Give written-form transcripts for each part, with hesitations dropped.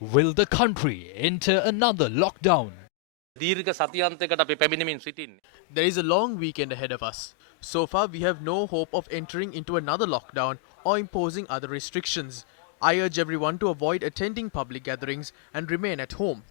Will the country enter another lockdown? දීර්ඝ සතියන්තයකට අපි පැමිණෙමින් සිටින්නේ. There is a long weekend ahead of us. So far, we have no hope of entering into another lockdown or imposing other restrictions. I urge everyone to avoid attending public gatherings and remain at home.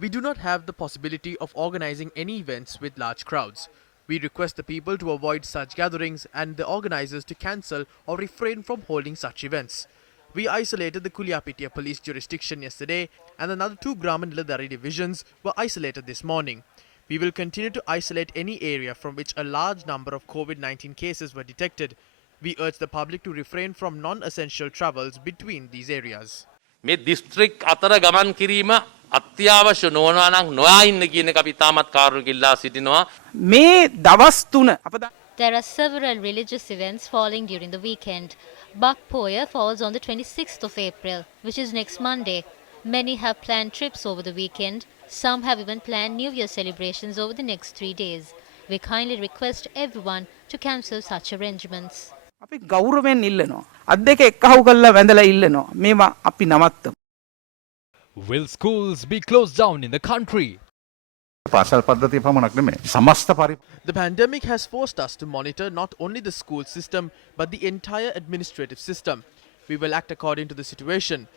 We do not have the possibility of organizing any events with large crowds. We request the people to avoid such gatherings and the organizers to cancel or refrain from holding such events. We isolated the Kuliapitiya police jurisdiction yesterday, and another 2 Gram and Niladari divisions were isolated this morning. We will continue to isolate any area from which a large number of COVID-19 cases were detected. We urge the public to refrain from non-essential travels between these areas. මේ district අතර ගමන් කිරීම අත්‍යවශ්‍ය නොවනවා නම් නොයා ඉන්න කියන එක අපි තාමත් කාර්යයක් ඉල්ලා සිටිනවා. මේ දවස් 3 අප There are several religious events falling during the weekend. Bak Poya falls on the 26th of April, which is next Monday. Many have planned trips over the weekend. Some have even planned New Year celebrations over the next 3 days. We kindly request everyone to cancel such arrangements. අපි ගෞරවයෙන් ඉල්ලනවා. අත් දෙක එක්කහුව කරලා වැඳලා ඉල්ලනවා. මේවා අපි නවත්තමු. Will schools be closed down in the country? පාසල් පද්ධතිය පමණක් නෙමෙයි සමස්ත The pandemic has forced us to monitor not only the school system but the entire administrative system. We will act according to the situation.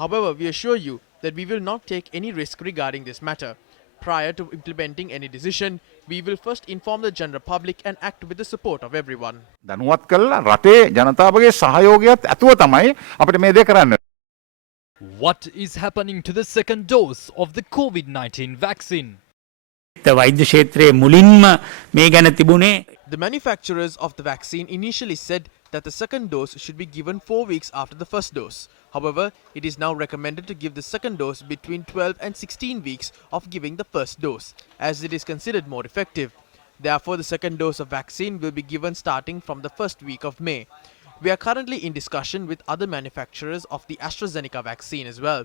However, we assure you that we will not take any risk regarding this matter. Prior to implementing any decision, we will first inform the general public and act with the support of everyone. දැනුවත් කළා රටේ ජනතාවගේ සහයෝගයත් ඇතුව තමයි අපිට මේ දේ කරන්න. What is happening to the second dose of the COVID-19 vaccine? වෛද්‍ය ක්ෂේත්‍රයේ මුලින්ම මේ ගැන තිබුණේ The manufacturers of the vaccine initially said that the second dose should be given 4 weeks after the first dose. However, it is now recommended to give the second dose between 12 and 16 weeks of giving the first dose, as it is considered more effective. Therefore, the second dose of vaccine will be given starting from the first week of May. We are currently in discussion with other manufacturers of the AstraZeneca vaccine as well.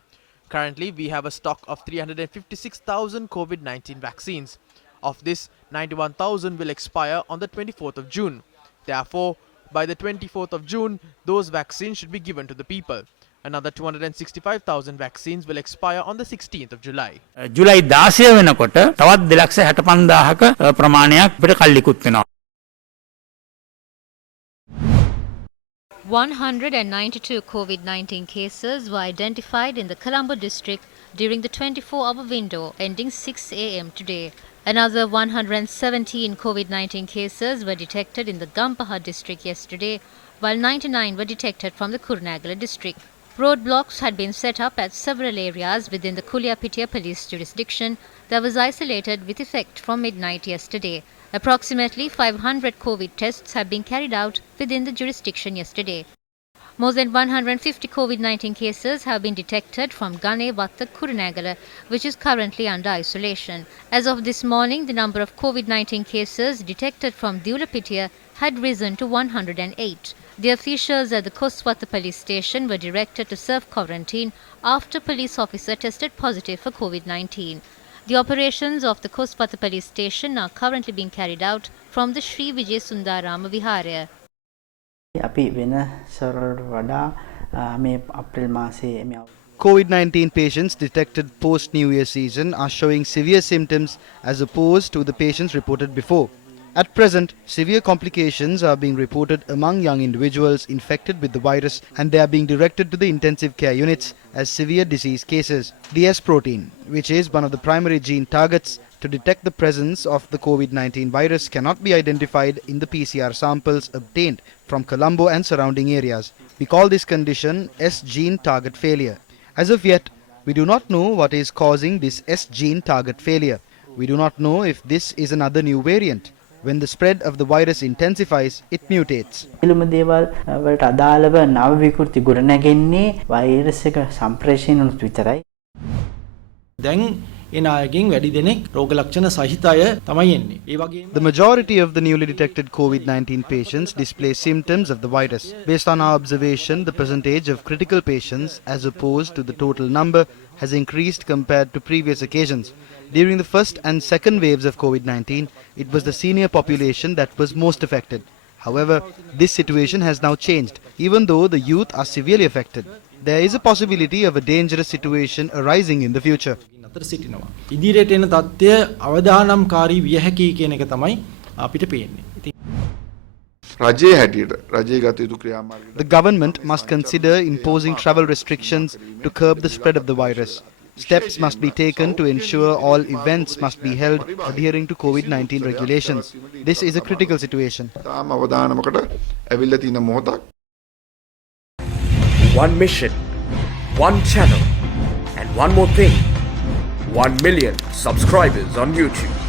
Currently, we have a stock of 356,000 COVID-19 vaccines. Of this, 91,000 will expire on the 24th of June. Therefore, by the 24th of June, those vaccines should be given to the people. Another 265,000 vaccines will expire on the 16th of July. July 16 වෙනකොට තවත් 265,000ක ප්‍රමාණයක් අපිට කල්ලිකුත් වෙනවා. 192 COVID-19 cases were identified in the Colombo district during the 24-hour window ending 6 a.m. today. Another 117 COVID-19 cases were detected in the Gampaha district yesterday, while 99 were detected from the Kurunegala district. Roadblocks had been set up at several areas within the Kuliapitiya police jurisdiction that was isolated with effect from midnight yesterday. Approximately 500 COVID tests have been carried out within the jurisdiction yesterday. More than 150 COVID-19 cases have been detected from Gane Vatta Kurunegala, which is currently under isolation. As of this morning, the number of COVID-19 cases detected from Dulapitiya had risen to 108. The officials at the Koswatha police station were directed to self-quarantine after police officer tested positive for COVID-19. The operations of the Koswatha police station are currently being carried out from the Sri Vijay Sundarama Viharaya. අපි වෙන සරලට වඩා මේ අප්‍රේල් මාසයේ මේ COVID-19 patients detected post-New Year season are showing severe symptoms as opposed to the patients reported before. At present, severe complications are being reported among young individuals infected with the virus, and they are being directed to the intensive care units as severe disease cases. The S protein, which is one of the primary gene targets to detect the presence of the COVID-19 virus, cannot be identified in the PCR samples obtained from Colombo and surrounding areas. We call this condition S gene target failure. As of yet, we do not know what is causing this S gene target failure. We do not know if this is another new variant. When the spread of the virus intensifies, it mutates. සියලුම දේවල් වලට අදාළව නව විකෘති ගොඩනැගෙන්නේ virus එක සම්ප්‍රේෂණය වුණොත් විතරයි. දැන් එන අයගෙන් වැඩි දෙනෙක් රෝග ලක්ෂණ සහිත අය තමයි එන්නේ. ඒ වගේම The majority of the newly detected COVID-19 patients display symptoms of the virus. Based on our observation, the percentage of critical patients as opposed to the total number has increased compared to previous occasions. During the first and second waves of COVID-19, it was the senior population that was most affected. However, this situation has now changed, even though the youth are severely affected. There is a possibility of a dangerous situation arising in the future. අතර සිටිනවා. ඉදිරියට එන තත්ත්වය අවදානම්කාරී විය හැකියි කියන එක තමයි අපිට පේන්නේ. ඉතින් රජයේ හැටියට රජයේ ගත යුතු ක්‍රියාමාර්ග The government must consider imposing travel restrictions to curb the spread of the virus. Steps must be taken to ensure all events must be held adhering to COVID-19 regulations. This is a critical situation. තාම අවදානමකට ඇවිල්ලා තියෙන මොහොතක්. One mission, one channel, and one more thing. 1 million subscribers on YouTube.